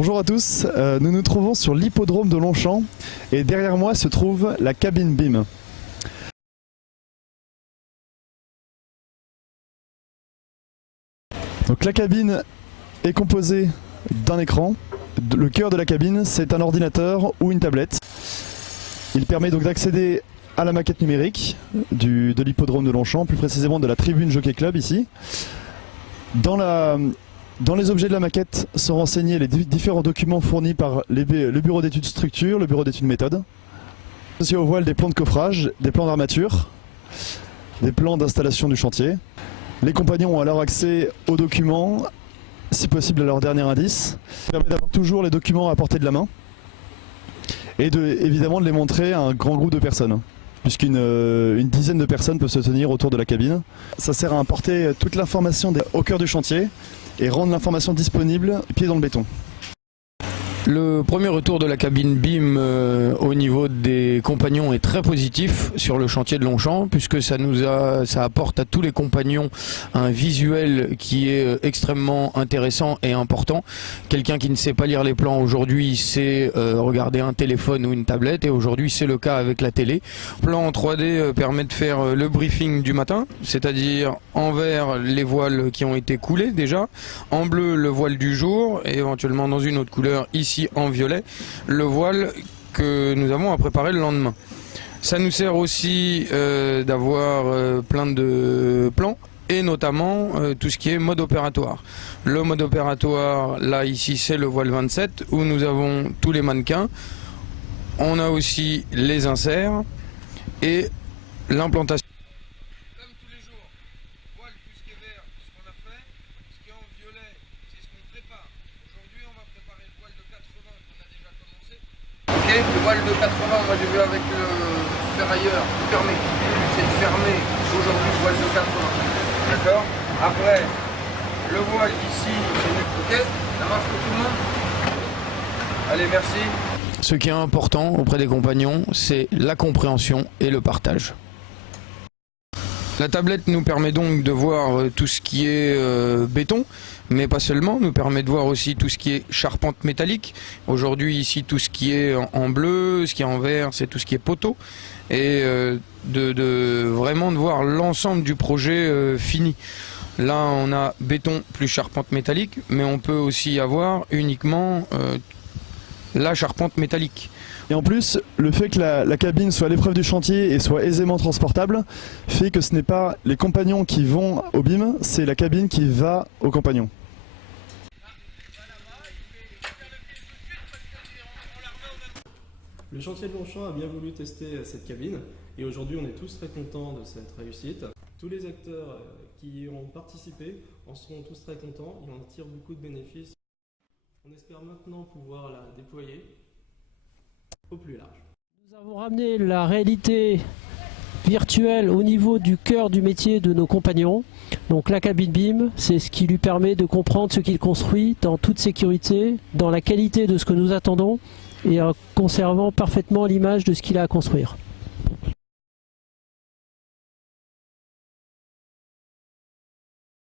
Bonjour à tous, nous nous trouvons sur l'hippodrome de Longchamp et derrière moi se trouve la cabine BIM. Donc la cabine est composée d'un écran. Le cœur de la cabine, c'est un ordinateur ou une tablette. Il permet donc d'accéder à la maquette numérique de l'hippodrome de Longchamp, plus précisément de la tribune Jockey Club ici. Dans les objets de la maquette sont renseignés les différents documents fournis par le bureau d'études structure, le bureau d'études méthode. Associés au voile, des plans de coffrage, des plans d'armature, des plans d'installation du chantier. Les compagnons ont alors accès aux documents, si possible à leur dernier indice. Ça permet d'avoir toujours les documents à portée de la main et évidemment de les montrer à un grand groupe de personnes, puisqu'une dizaine de personnes peuvent se tenir autour de la cabine. Ça sert à importer toute l'information au cœur du chantier et rendre l'information disponible pied dans le béton. Le premier retour de la cabine BIM au niveau des compagnons est très positif sur le chantier de Longchamp, puisque ça apporte à tous les compagnons un visuel qui est extrêmement intéressant et important. Quelqu'un qui ne sait pas lire les plans aujourd'hui sait regarder un téléphone ou une tablette, et aujourd'hui c'est le cas avec la télé. Le plan en 3D permet de faire le briefing du matin, c'est-à-dire en vert les voiles qui ont été coulées déjà, en bleu le voile du jour et éventuellement dans une autre couleur ici en violet le voile que nous avons à préparer le lendemain. Ça nous sert aussi d'avoir plein de plans et notamment tout ce qui est mode opératoire. Le mode opératoire, là ici c'est le voile 27 où nous avons tous les mannequins. On a aussi les inserts et l'implantation. Comme tous les jours, voile tout ce qui est vert, ce qu'on a fait, ce qui est en violet, c'est ce qu'on prépare. Aujourd'hui on va préparer le voile de 80 qu'on a déjà commencé. Ok, le voile de 80, moi j'ai vu avec le ferrailleur, c'est de fermer aujourd'hui le voile de 80. D'accord. Après, le voile ici, ok, ça marche pour tout le monde. Allez, merci. Ce qui est important auprès des compagnons, c'est la compréhension et le partage. La tablette nous permet donc de voir tout ce qui est béton, mais pas seulement, nous permet de voir aussi tout ce qui est charpente métallique. Aujourd'hui ici tout ce qui est en bleu, ce qui est en vert, c'est tout ce qui est poteau. Et vraiment de voir l'ensemble du projet fini. Là on a béton plus charpente métallique, mais on peut aussi avoir uniquement la charpente métallique. Et en plus, le fait que la cabine soit à l'épreuve du chantier et soit aisément transportable fait que ce n'est pas les compagnons qui vont au BIM, c'est la cabine qui va aux compagnons. Le chantier de Longchamp a bien voulu tester cette cabine et aujourd'hui on est tous très contents de cette réussite. Tous les acteurs qui ont participé en seront tous très contents et on en tire beaucoup de bénéfices. On espère maintenant pouvoir la déployer au plus large. Nous avons ramené la réalité virtuelle au niveau du cœur du métier de nos compagnons. Donc la cabine BIM, c'est ce qui lui permet de comprendre ce qu'il construit dans toute sécurité, dans la qualité de ce que nous attendons et en conservant parfaitement l'image de ce qu'il a à construire.